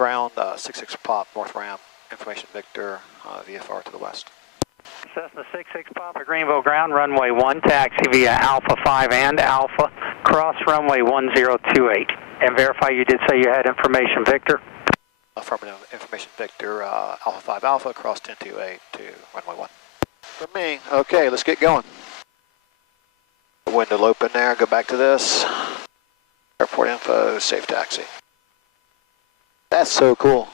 ground, 66 pop, north ramp, information Victor, VFR to the west. Cessna 66 Papa, Greenville ground, runway 1, taxi via Alpha 5 and Alpha, cross runway 1028. And verify you did say you had information Victor? Affirmative, information Victor, Alpha 5 Alpha, cross 1028 to runway 1. For me, okay, let's get going. Window open there, go back to this. Airport info, safe taxi. That's so cool.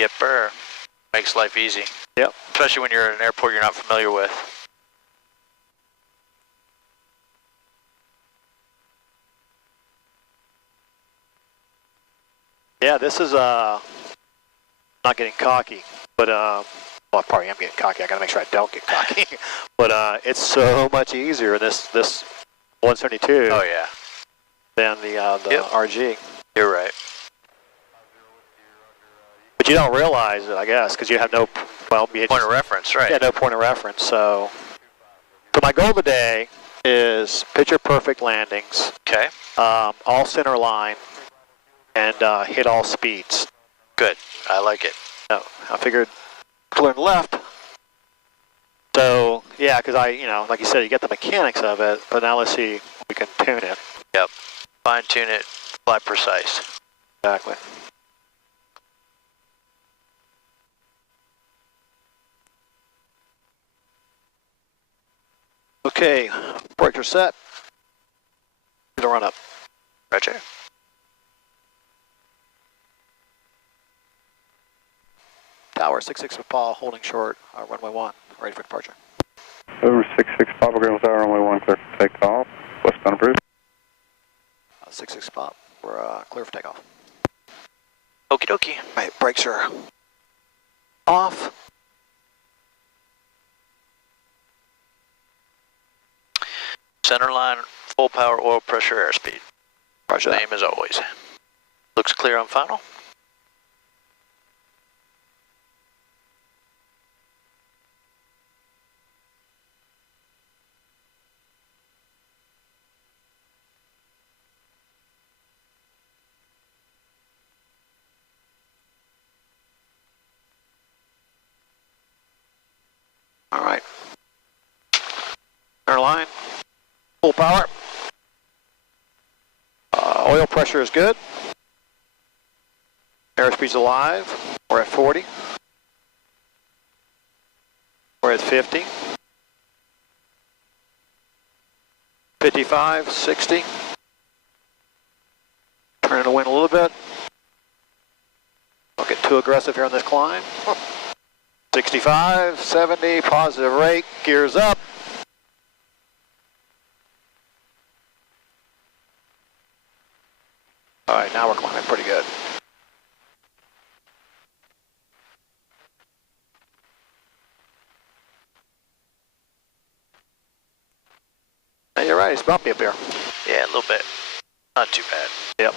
Yep, makes life easy. Yep. Especially when you're at an airport you're not familiar with. Yeah, this is, not getting cocky, but, well, I probably am getting cocky. I gotta make sure I don't get cocky. But, it's so much easier, this 172. Oh, yeah. Than the yep. RG. You're right. But you don't realize it, I guess, because you have no, well, point of reference, right? Yeah, no point of reference. So my goal today is picture perfect landings. Okay. All center line, and hit all speeds. Good. I like it. So I figured learn left. So yeah, because like you said, you get the mechanics of it, but now let's see if we can tune it. Yep. Fine tune it. Fly precise. Exactly. Okay, brakes are set. Do the run up. Roger. Tower 66 with Paul, holding short, runway 1, ready for departure. Over 66 Papa, Greenville Tower, runway 1, clear for takeoff. Westbound approved. 66 Pop, we're clear for takeoff. Okie dokie. All right, brakes are off. Center line, full power, oil pressure, airspeed. Roger that. Same as always. Looks clear on final. All right. Center line, full power. Oil pressure is good. Airspeed's alive. We're at 40. We're at 50. 55, 60. Turning the wind a little bit. Don't get too aggressive here on this climb. 65, 70, positive rate, gears up. All right, now we're climbing pretty good. Hey, you're right, it's bumpy up here. Yeah, a little bit. Not too bad. Yep.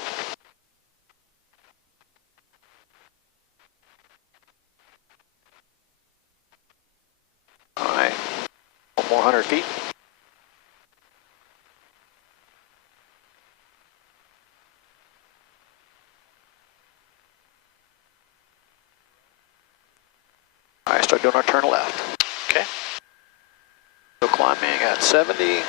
All right, 1 more 100 feet. All right, start doing our turn left. Okay. Still climbing at 70.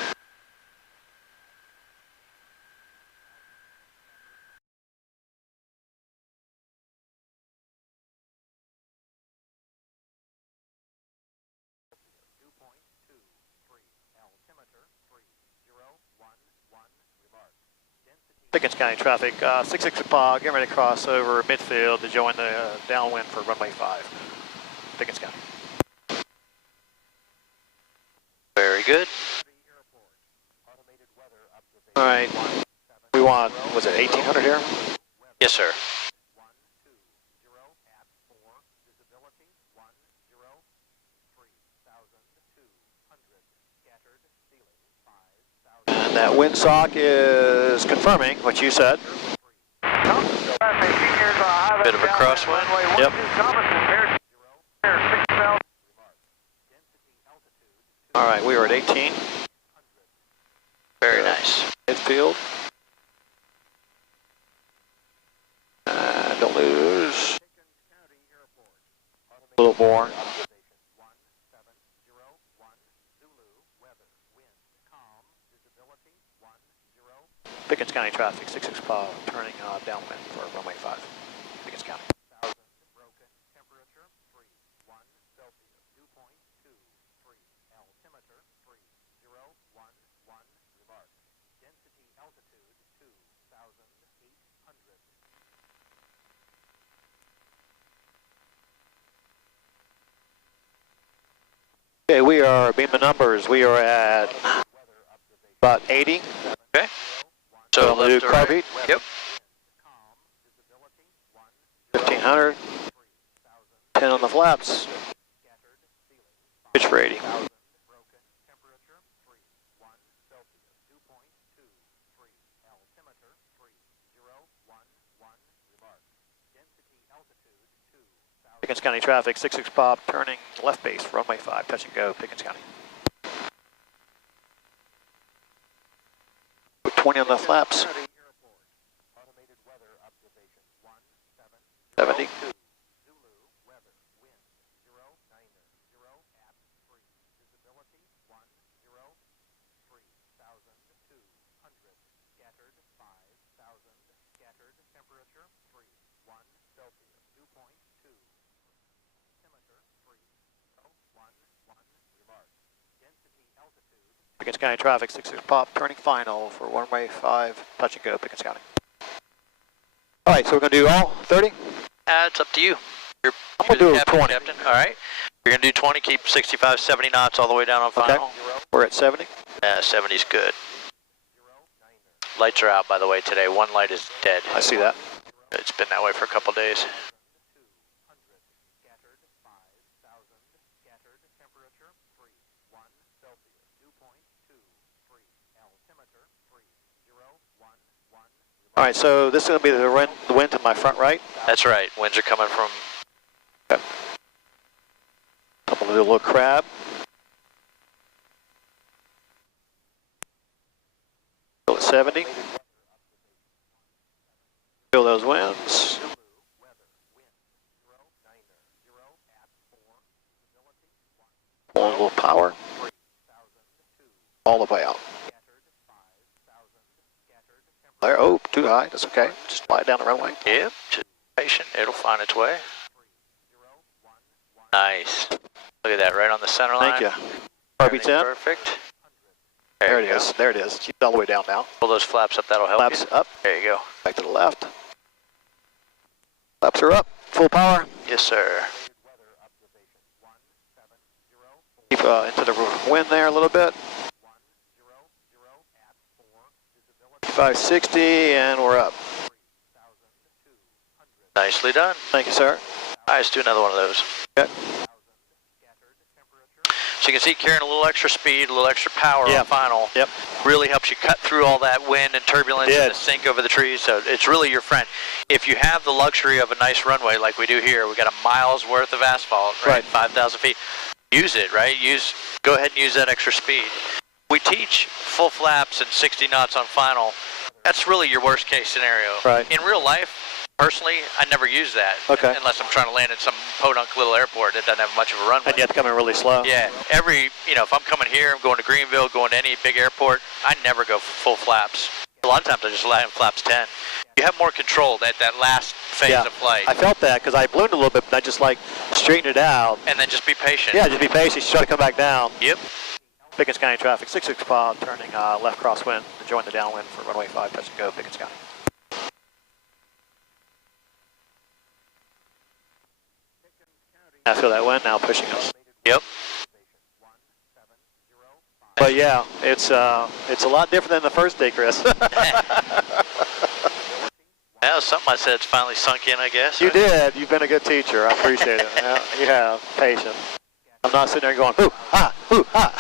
Pickens County traffic, 66 Pog, getting ready to cross over midfield to join the downwind for runway 5. Pickens County. Very good. All right, we want, was it 1800 here? Yes, sir. And that windsock is confirming what you said. Bit of a crosswind. Yep. All right, we are at 18. Very nice. Midfield. Don't lose. more. Pickens County traffic, 66 Pop, turning downwind for runway 5, Pickens County. Okay, we are beaming numbers. We are at about 80. Okay. So we'll do left to carb right. heat. Yep. 1500. 10 on the flaps. Pitch for 80. Pickens County traffic, 66 Pop, turning left base, runway 5, touch and go, Pickens County. 20 on the flaps. 70. Pickens County traffic, 66 Pop, turning final for runway 5, touch and go, Pickens County. All right, so we're going to do all 30? It's up to you. I'm going to do captain, 20. Captain. All right. You're going to do 20, keep 65, 70 knots all the way down on final. Okay. We're at 70. Yeah, 70's good. Lights are out, by the way, today. One light is dead. I see that. It's been that way for a couple days. All right, so this is going to be the wind to my front right. That's right. Winds are coming from... Okay. I'm going to do a little crab. Still at 70. Feel those winds. Pull a little power. All the way out. There, oh, too high, that's okay. Just slide down the runway. Yep, just patient, it'll find its way. Nice. Look at that, right on the center line. Thank you. RB 10. Perfect. There it you is, go. there it is. Keep it all the way down now. Pull those flaps up, that'll help Flaps you. up, There you go. back to the left. Flaps are up, full power. Yes, sir. Keep into the wind there a little bit. 560, and we're up. Nicely done. Thank you, sir. All right, let's do another one of those. Okay. So you can see carrying a little extra speed, a little extra power on final. Yep. Really helps you cut through all that wind and turbulence and the sink over the trees. So it's really your friend. If you have the luxury of a nice runway like we do here, we got a mile's worth of asphalt, right? 5,000 feet. Use it, right? Go ahead and use that extra speed. We teach full flaps and 60 knots on final. That's really your worst case scenario. Right. In real life, personally, I never use that. Okay. Unless I'm trying to land at some podunk little airport that doesn't have much of a runway. And you have to come in really slow. Yeah. If I'm coming here, I'm going to Greenville, going to any big airport, I never go full flaps. A lot of times I just land flaps 10. You have more control at that last phase of flight. I felt that because I ballooned a little bit, but I just straightened it out. And then just be patient. Yeah, just be patient. Just try to come back down. Yep. Pickens County traffic, 66 Pod, turning left crosswind to join the downwind for runway 5, touch and go, Pickens County. I feel that wind now pushing us. Yep. But yeah, it's a lot different than the first day, Chris. That was something I said it's finally sunk in, I guess. You did. You've been a good teacher. I appreciate it. Yeah, you have. Patience. I'm not sitting there going, hoo, ha, hoo, ha.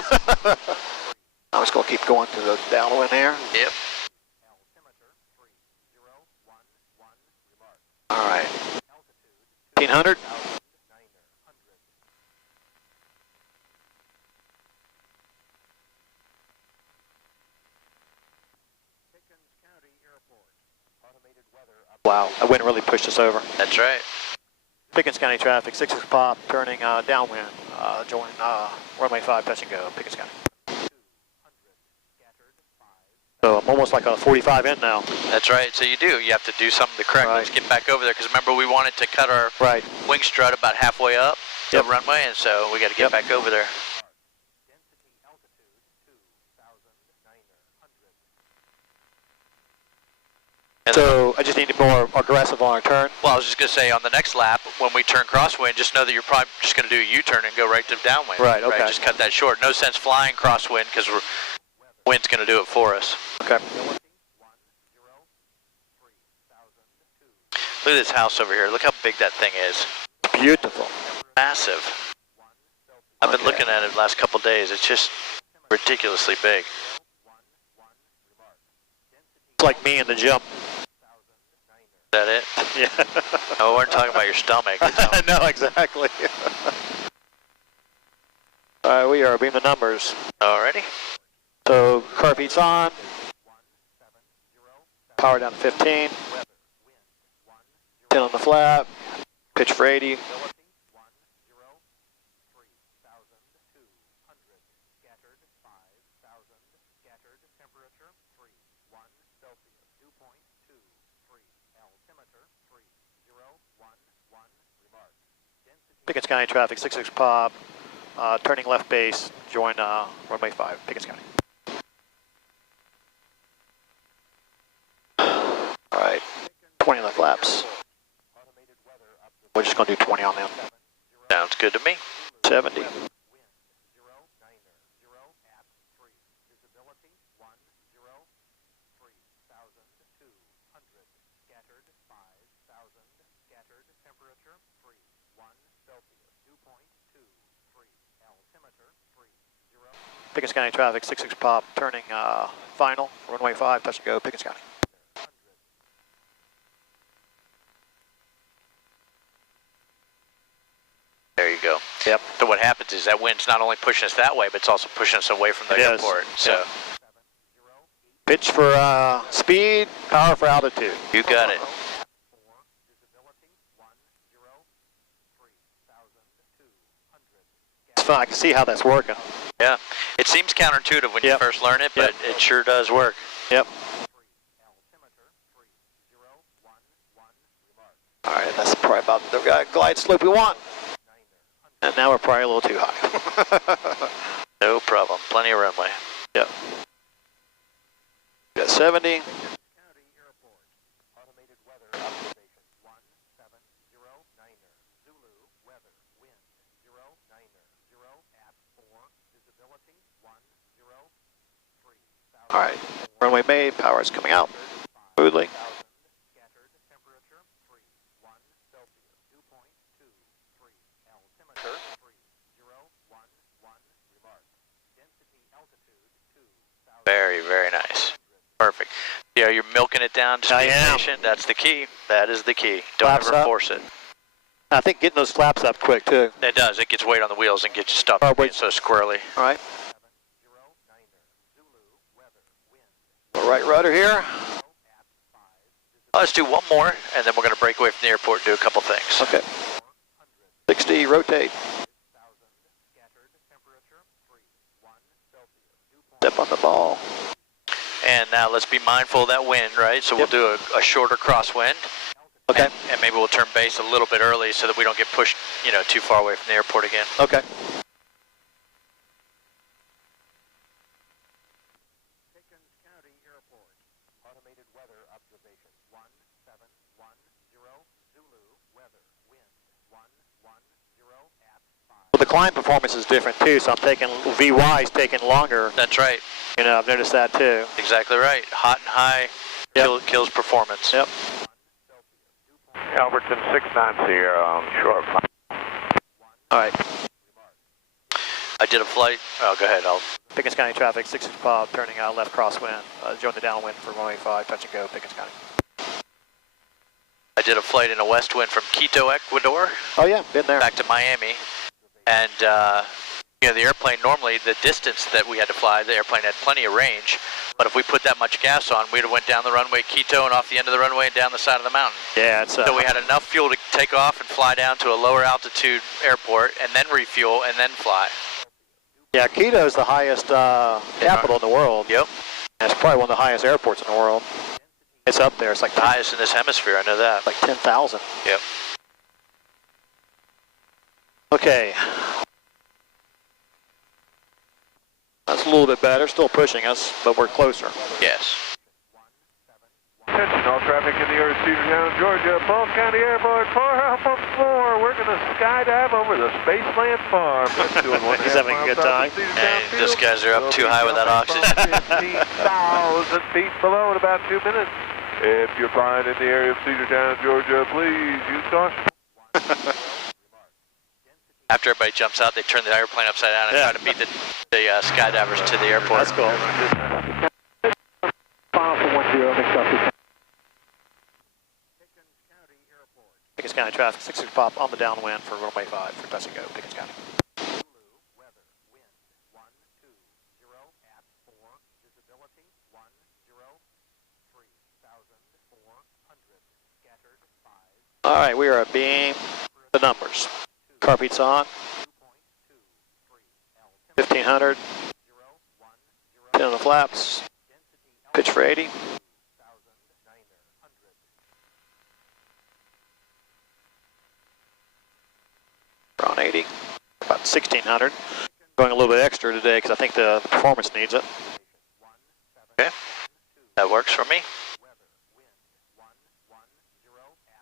I'm just going to keep going to the downwind there. Yep. All right. 1500. Wow, that wind really pushed us over. That's right. Pickens County traffic, 66 pop, turning downwind, join runway 5, touch and go, Pickens County. So I'm almost like a 45 in now. That's right, so you do. You have to do something to correct. Right. Let's get back over there, because remember we wanted to cut our Right. wing strut about halfway up the runway, and so we got to get back over there. So I just need to be more aggressive on our turn. Well, I was just going to say, on the next lap, when we turn crosswind, just know that you're probably just going to do a U-turn and go right to downwind. Right, okay. Just cut that short. No sense flying crosswind, because wind's going to do it for us. Okay. Look at this house over here. Look how big that thing is. Beautiful. Massive. I've been looking at it the last couple days. It's just ridiculously big. It's like me in the gym. Is that it? Yeah. No, we weren't talking about your stomach. No, exactly. All right, we are being the numbers. Alrighty. So car feet's on. Power down to 15. 10 on the flap. Pitch for 80. Pickens County traffic, 66 pop, turning left base, join runway 5, Pickens County. All right, 20 left laps. We're just going to do 20 on them. Sounds good to me. 70. Pickens County traffic, 66 pop, turning final, runway 5, touch and go, Pickens County. There you go. Yep. So what happens is that wind's not only pushing us that way, but it's also pushing us away from the airport. So yep. Pitch for speed, power for altitude. You got it. It's fun. I can see how that's working. Yeah. It seems counterintuitive when you first learn it, but it sure does work. Yep. All right, that's probably about the glide slope we want. And now we're probably a little too high. No problem. Plenty of runway. Yep. Got 70. All right, runway made, power is coming out smoothly. Very, very nice. Perfect. Yeah, you're milking it down. Just be patient. That's the key. That is the key. Don't ever force it. I think getting those flaps up quick too. It does. It gets weight on the wheels and gets you stuck being so squirrely. All right. Right rudder here. Let's do one more, and then we're going to break away from the airport and do a couple things. Okay. 60, rotate. Step on the ball. And now let's be mindful of that wind, right? So we'll do a shorter crosswind. Okay. And maybe we'll turn base a little bit early so that we don't get pushed, too far away from the airport again. Okay. Well, the climb performance is different too, so I'm taking VY is taking longer. That's right. I've noticed that too. Exactly right. Hot and high kills performance. Yep. Albertson 690 short. All right. I did a flight. Oh, go ahead. Pickens County traffic, 66 pop, turning left crosswind. Join the downwind for runway 5, touch and go, Pickens County. I did a flight in a west wind from Quito, Ecuador. Oh yeah, been there. Back to Miami. And, the airplane normally, the distance that we had to fly, the airplane had plenty of range, But if we put that much gas on, we'd have went down the runway Quito and off the end of the runway and down the side of the mountain. Yeah, it's so we had enough fuel to take off and fly down to a lower altitude airport and then refuel and then fly. Yeah, Quito is the highest capital in the world. Yep. And it's probably one of the highest airports in the world. It's up there. It's like the highest in this hemisphere, I know that. Like 10,000. Yep. Okay. That's a little bit better, still pushing us, but we're closer. Yes. Attention, all traffic in the area of Cedartown, Georgia, Polk County Airport, 4 Alpha 4. We're going to skydive over the Spaceland Farm. He's having a good time. Hey, those guys are up too high with that oxygen. 15,000 feet below in about 2 minutes. If you're flying in the area of Cedartown, Georgia, please use caution. After everybody jumps out, they turn the airplane upside down and try to beat the skydivers to the airport. That's cool. Pickens County traffic, 66 pop on the downwind for runway 5 for touch and go, Pickens County. Weather, wind, 120 at 4, visibility 103,400, scattered 5. All right, we are abeam the numbers. Carpeet's on. 1500. 10 on the flaps. Pitch for 80. We're on 80. About 1600. Going a little bit extra today because I think the performance needs it. Okay. That works for me.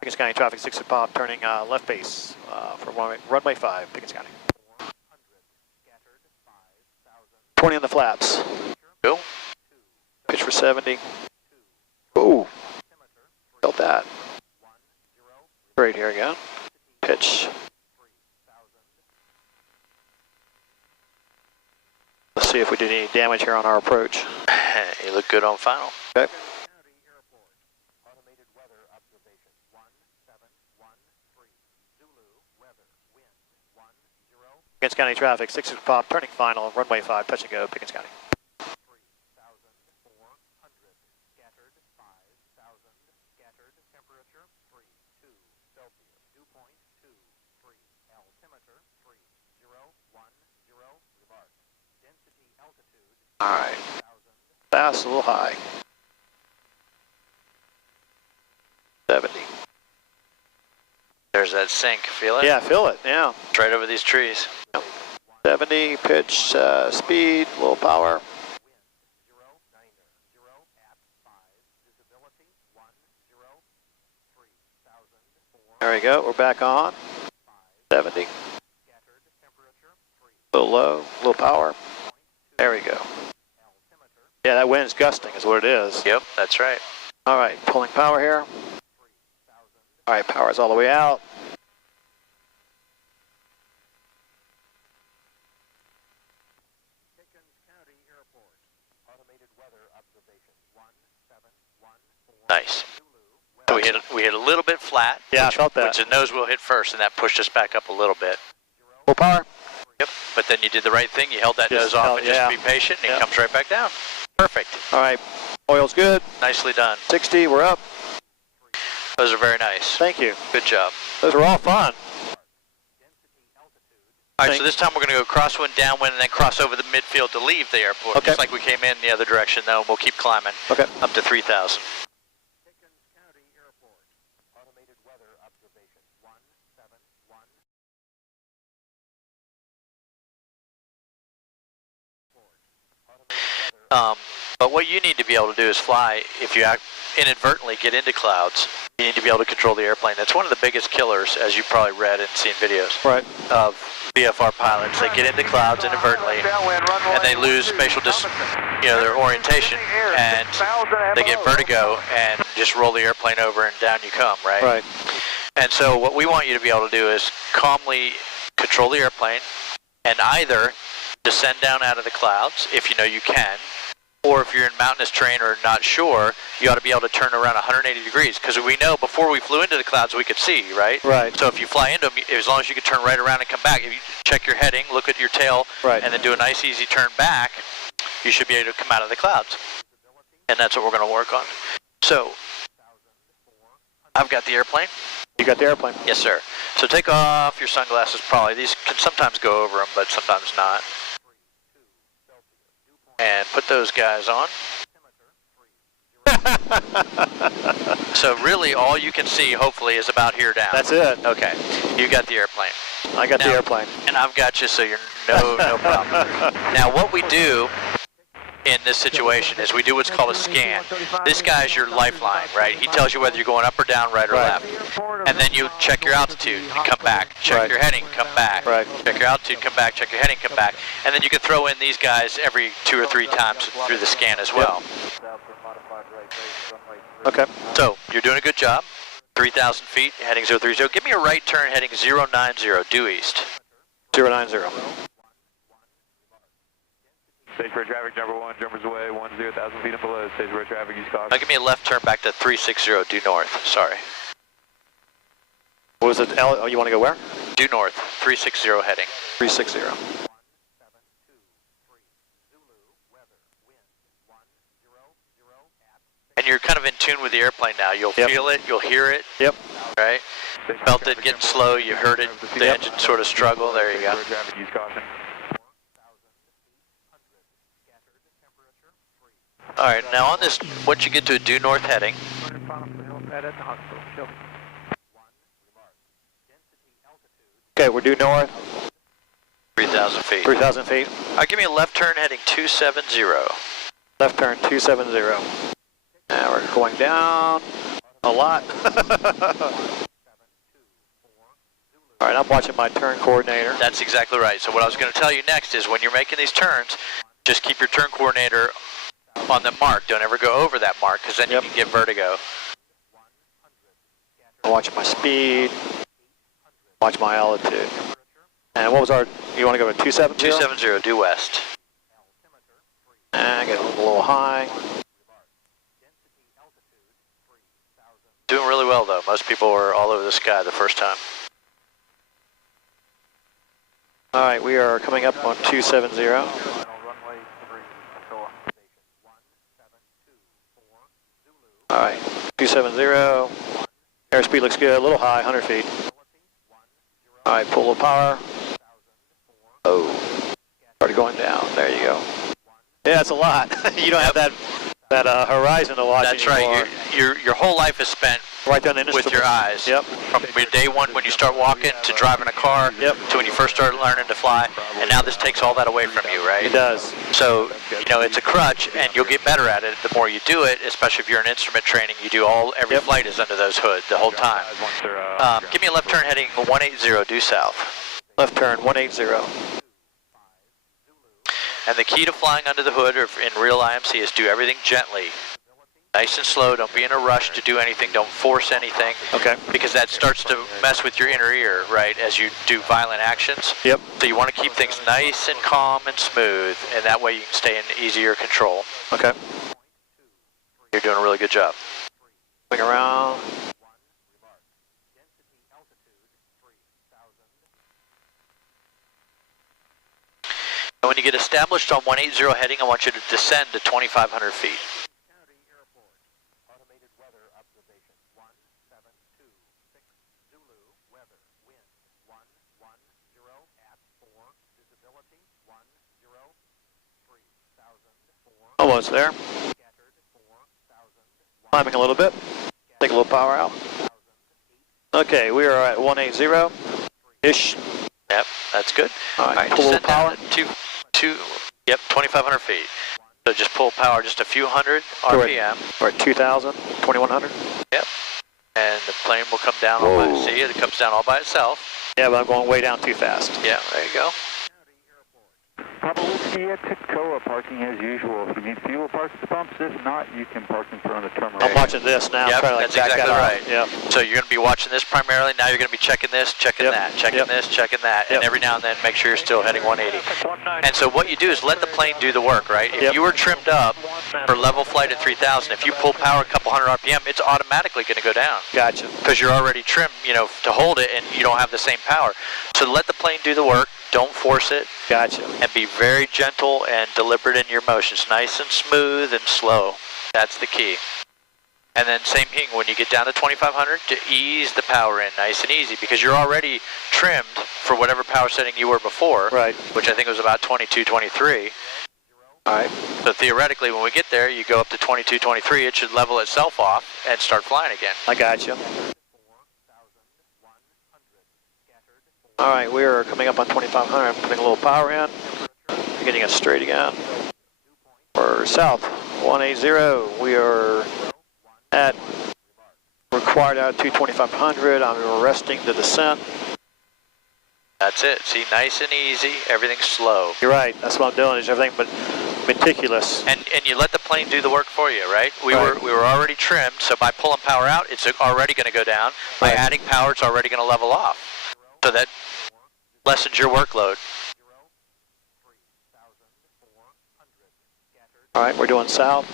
Pickens County traffic 60 pop turning left base for runway 5, Pickens County. 20 on the flaps. Go. Pitch for 70. Ooh. Felt that. Great, here we go. Pitch. Let's see if we did any damage here on our approach. You look good on final. Okay. Pickens County traffic, 60 pop, turning final, runway 5, touch and go, Pickens County. 3,400, scattered 5,000, scattered, temperature 32 Celsius, dew point 23, altimeter 3010, remark, density altitude. All right, fast, a little high. 70. There's that sink, feel it? Yeah, feel it, yeah. It's right over these trees. 70, pitch, speed, a little power. There we go, we're back on. 70. A little low, a little power. There we go. Yeah, that wind's gusting is what it is. Yep, that's right. All right, pulling power here. All right, power's all the way out. Nice. So we hit a little bit flat. Yeah, I felt that. Which the nose wheel hit first, and that pushed us back up a little bit. Full power. Yep. But then you did the right thing. You held that nose off and just be patient, and it comes right back down. Perfect. All right. Oil's good. Nicely done. 60, we're up. Those are very nice. Thank you. Good job. Those are all fun. All right, so this time we're going to go crosswind, downwind, and then cross over the midfield to leave the airport. Okay. Just like we came in the other direction, though, and we'll keep climbing. Okay. Up to 3,000. But what you need to be able to do is fly. If you inadvertently get into clouds, you need to be able to control the airplane. That's one of the biggest killers, as you've probably read and seen videos, of VFR pilots. They get into clouds inadvertently, and they lose spatial, their orientation, and they get vertigo and just roll the airplane over and down you come, right? Right. And so what we want you to be able to do is calmly control the airplane and either descend down out of the clouds, if you know you can, or if you're in mountainous terrain or not sure, you ought to be able to turn around 180 degrees, because we know before we flew into the clouds we could see, right? Right. So if you fly into them, as long as you can turn right around and come back, if you check your heading, look at your tail, right, and then do a nice easy turn back, you should be able to come out of the clouds. and that's what we're going to work on. So, I've got the airplane. You got the airplane? Yes, sir. So take off your sunglasses probably. These can sometimes go over them, but sometimes not. And put those guys on. So really all you can see, hopefully, is about here down. That's it. Okay. You got the airplane. I got the airplane. And I've got you, so you're no problem. Now what we do in this situation is we do what's called a scan. This guy's your lifeline, right? He tells you whether you're going up or down, right or left. And then you check your altitude and come back. Check your heading, come back. Check your altitude, come back. Check your heading, come back. And then you can throw in these guys every 2 or 3 times through the scan as well. Okay. So you're doing a good job. 3,000 feet, heading 030. Give me a right turn heading 090, due east. 090. Stage road traffic, number 1, jumpers away, 10,000 feet and below. Stage road traffic, use caution. Now give me a left turn back to 360, due north. Sorry. What was it? Oh, you want to go where? Due north, 360 heading. 360. And you're kind of in tune with the airplane now. You'll feel it, you'll hear it. Yep. Right? Felt it getting slow, you heard it, the engine sort of struggle. There you go. Alright, now on this, once you get to a due north heading, okay, we're due north. 3,000 feet. 3,000 feet. Alright, give me a left turn heading 270. Left turn 270. Now we're going down a lot. All right, I'm watching my turn coordinator. That's exactly right. So what I was going to tell you next is when you're making these turns, just keep your turn coordinator on the mark. Don't ever go over that mark because then you can get vertigo. I'm watching my speed, watch my altitude. And what was our, you want to go to 270? 270, due west. And get a little high. Doing really well though. Most people were all over the sky the first time. All right, we are coming up on 270. All right, 270. Airspeed looks good, a little high, 100 feet. All right, pull a little power. Oh, started going down, there you go. Yeah, it's a lot. You don't have that horizon to watch anymore. Right. Your whole life is spent right down the with your eyes. Yep. From your day one when you start walking to driving a car to when you first start learning to fly, and now this takes all that away from you, right? It does. So, you know, it's a crutch, and you'll get better at it the more you do it, especially if you're in instrument training. You do every flight is under those hoods the whole time. Give me a left turn heading 180 due south. Left turn 180. And the key to flying under the hood or in real IMC is do everything gently. Nice and slow, don't be in a rush to do anything, don't force anything. Okay. Because that starts to mess with your inner ear, right, as you do violent actions. Yep. So you want to keep things nice and calm and smooth, and that way you can stay in easier control. Okay. You're doing a really good job. Going around. And when you get established on 180 heading, I want you to descend to 2,500 feet. Almost there. Climbing a little bit. Take a little power out. Okay, we are at 180-ish. Yep, that's good. All right, pull a little power. 2,500 feet. So just pull power just a few hundred RPM. We're at 2,000, 2,100. Yep. And the plane will come down all by itself. See, it comes down all by itself. Yeah, but I'm going way down too fast. Yeah, there you go. Papa Whiskey at Tacoma, parking as usual. If you need fuel, park at the pumps. If not, you can park in front of the terminal. I'm watching this now. Yep, trying to that's exactly right. Yep. So you're going to be watching this primarily. Now you're going to be checking this, checking that, checking this, checking that, and every now and then make sure you're still heading 180. And so what you do is let the plane do the work, right? If you were trimmed up for level flight at 3,000, if you pull power a couple hundred RPM, it's automatically going to go down. Gotcha. Because you're already trimmed, you know, to hold it, and you don't have the same power. So let the plane do the work. Don't force it. Gotcha. And be very gentle and deliberate in your motions. Nice and smooth and slow. That's the key. And then same thing when you get down to 2500, to ease the power in nice and easy, because you're already trimmed for whatever power setting you were before, right? Which I think was about 22, 23. All right. So theoretically, when we get there, you go up to 22, 23, it should level itself off and start flying again. I got you. All right, we are coming up on 2500. I'm putting a little power in, getting us straight again. We're south, 180. We are at required altitude 2500. I'm arresting the descent. That's it. See, nice and easy. Everything's slow. You're right. That's what I'm doing. Is everything but meticulous. And you let the plane do the work for you, right? We were already trimmed, so by pulling power out, it's already going to go down. By adding power, it's already going to level off. So that lessens your workload. All right, we're doing south,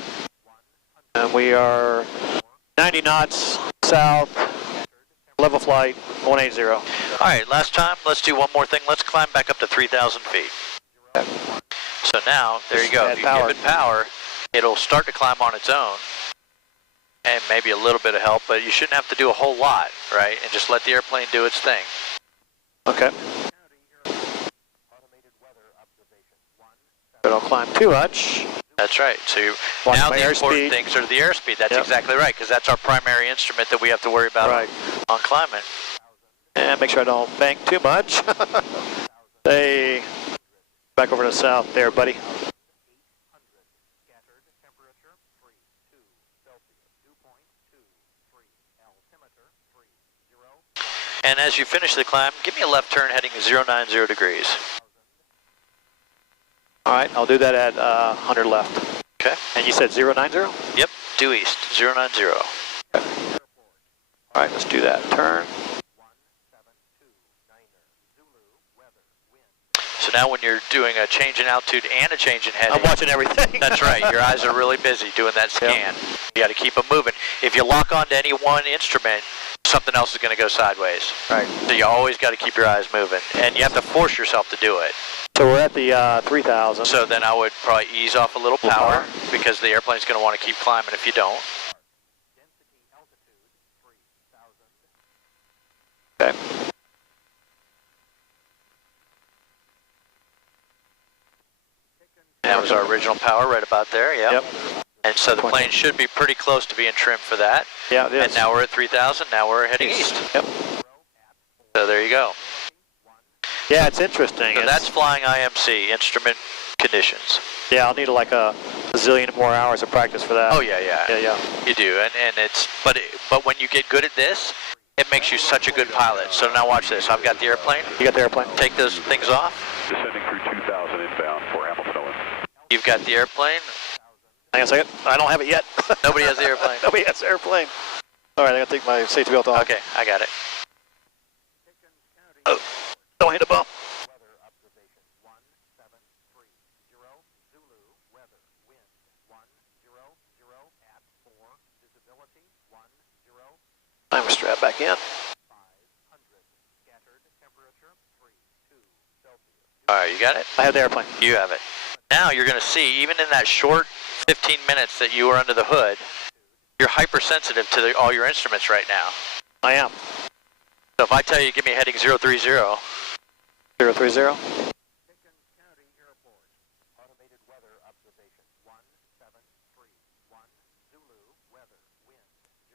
and we are 90 knots south, level flight, 180. All right, last time, let's do one more thing. Let's climb back up to 3,000 feet. Okay. So now, there you go. If you give it power, it'll start to climb on its own, and maybe a little bit of help, but you shouldn't have to do a whole lot, right? And just let the airplane do its thing. Okay. But don't climb too much. That's right. So now the important things are the airspeed. That's exactly right, because that's our primary instrument that we have to worry about on climbing. And make sure I don't bank too much. Stay back over to the south there, buddy. And as you finish the climb, give me a left turn heading 090 degrees. All right, I'll do that at 100 left. Okay. And you said 090? Yep, due east, 090. Okay. All right, let's do that. Turn. So now when you're doing a change in altitude and a change in heading... I'm watching everything. That's right. Your eyes are really busy doing that scan. Yep. You got to keep them moving. If you lock onto any one instrument, something else is going to go sideways. Right. So you always got to keep your eyes moving. And you have to force yourself to do it. So we're at the 3,000. So then I would probably ease off a little power, because the airplane's going to want to keep climbing if you don't. Okay. That was our original power right about there, Yep. And so the plane should be pretty close to being trimmed for that. Yeah, it is. And now we're at 3,000, now we're heading east. Yep. So there you go. Yeah, it's interesting. So that's flying IMC, instrument conditions. Yeah, I'll need like a zillion more hours of practice for that. Oh yeah. Yeah. You do, and it's, but when you get good at this, it makes you such a good pilot. So now watch this. I've got the airplane. You got the airplane? Take those things off. Descending through 2,000 inbound for Hamilton Owens. You've got the airplane. Hang on a second. I don't have it yet. Nobody has the airplane. Nobody has the airplane. All right, I got to take my safety belt off. Okay, I got it. Oh, don't hit a bump. I'm strapped back in. All right, you got it? I have the airplane. You have it. Now you're going to see, even in that short 15 minutes that you were under the hood, you're hypersensitive to all your instruments right now. I am. So if I tell you, give me heading 030. 030.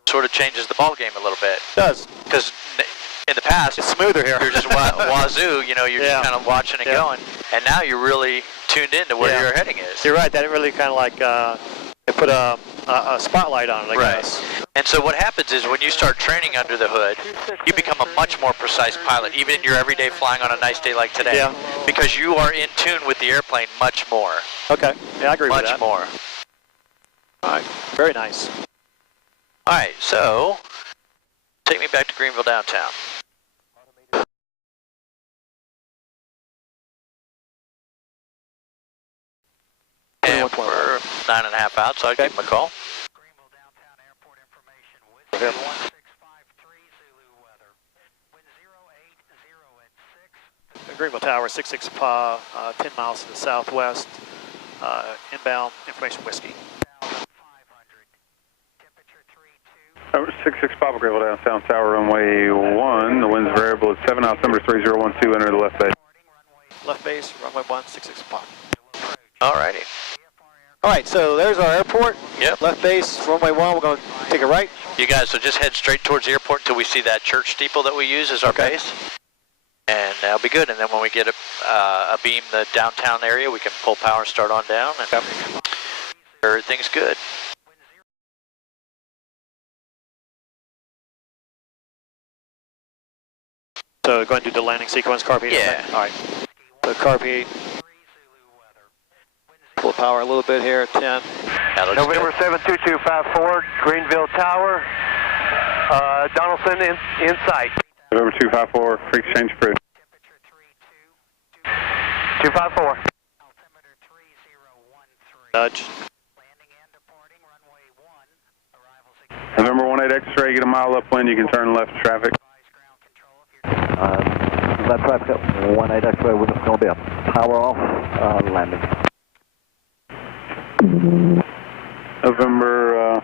Sort of changes the ball game a little bit. It does. Because in the past, it's smoother here. You're just wazoo, you know, you're just kind of watching and going. And now you're really tuned in to where your heading is. You're right. That really kind of like, it put a spotlight on it, I guess. And so what happens is when you start training under the hood, you become a much more precise pilot, even in your everyday flying on a nice day like today. Yeah. Because you are in tune with the airplane much more. Okay. Yeah, I agree with that. Much more. All right. Very nice. All right, so take me back to Greenville downtown. And we're 9.5 out, so I'll give him a call. Greenville downtown airport information with 1653 Zulu weather. Wind 080 at 6. Greenville Tower, 66 PA, 10 miles to the southwest. Inbound information whiskey. 1,500. Over 66 Papa Gravel downtown tower runway 1. The wind's variable at 7, altimeter 3012, enter the left base. Left base, runway 166 Papa. Alrighty. Alright, so there's our airport. Yep. Left base, runway 1, we're going to take a right. You guys, so just head straight towards the airport until we see that church steeple that we use as our base. And that'll be good. And then when we get a beam the downtown area, we can pull power and start on down. And everything's good. So going to do the landing sequence, carb heat? Yeah. Alright. So carb heat. Pull power a little bit here at 10. November 72254, Greenville Tower. Donaldson in sight. November 254, free exchange approved. 254. Nudge. November 18 X-ray, get a mile upwind, you can turn left traffic. Left traffic at 18 X-ray, we're just going to be a power off landing. November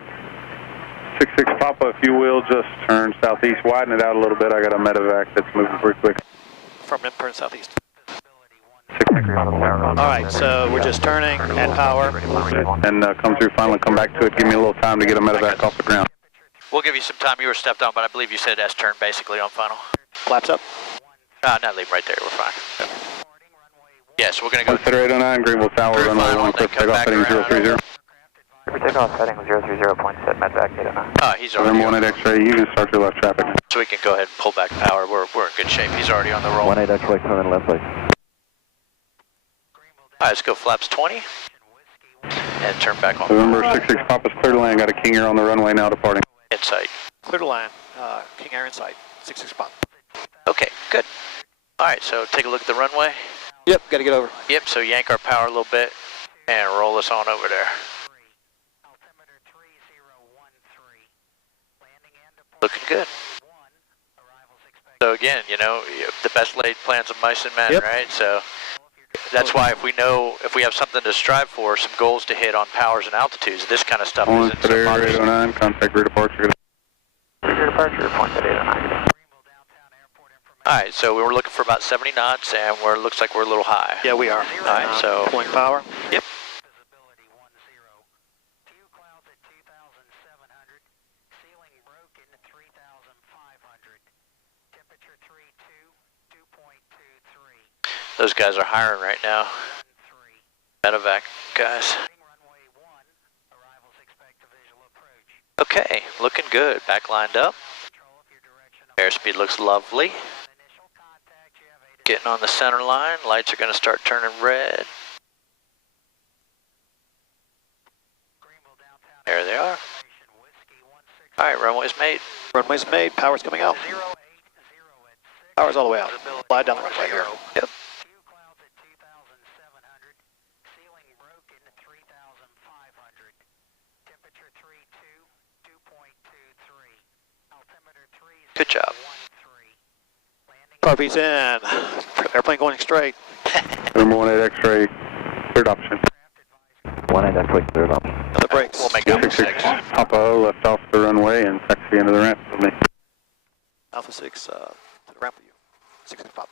66 Papa, if you will, just turn southeast, widen it out a little bit. I got a medevac that's moving pretty quick. From turn southeast. 6 Alright, so we're just turning and power. And come through finally, come back to it. Give me a little time to get a medevac off the ground. We'll give you some time. You were stepped on, but I believe you said S-turn basically on final. Flaps up. Not leave right there. We're fine. Yes, we're going to go Consider 809, Greenville Tower, through runway final, 1, then cliff come takeoff back heading around. 030. Takeoff heading 030, point set, medevac 809. Oh, he's already November on. 18 X-ray, you can start your left traffic. So we can go ahead and pull back power. We're in good shape. He's already on the roll. 18 X-ray, turn in left base. All right, let's go flaps 20 and turn back on. November 66 Papa's clear to land, got a King Air on the runway now departing. Insight. Clear to land. King Air inside. 66 Papa. Okay, good. All right, so take a look at the runway. Yep, got to get over. Yep, so yank our power a little bit and roll us on over there. Looking good. So again, you know, the best laid plans of mice and men, right? So that's why if we have something to strive for, some goals to hit on powers and altitudes, this kind of stuff isn't so bothersome. 809, contact rear departure. Rear departure, point set 809. All right, so we were looking for about 70 knots, and looks like we're a little high. Yeah, we are. All right, so pulling power. Yep. Those guys are hiring right now. Medevac guys. Okay, looking good. Back lined up. Airspeed looks lovely. Getting on the center line. Lights are going to start turning red. There they are. All right, runway's made. Runway's made. Power's coming out. Power's all the way out. Slide down the runway here. Yep. Good job. Carb heat's in. Airplane going straight. November 18 X-ray, cleared option. 18 X-ray, cleared option. The brakes. We'll make Alpha 6. Papa left off the runway and taxi into the ramp with me. Alpha 6 to the ramp with you. 66 Papa.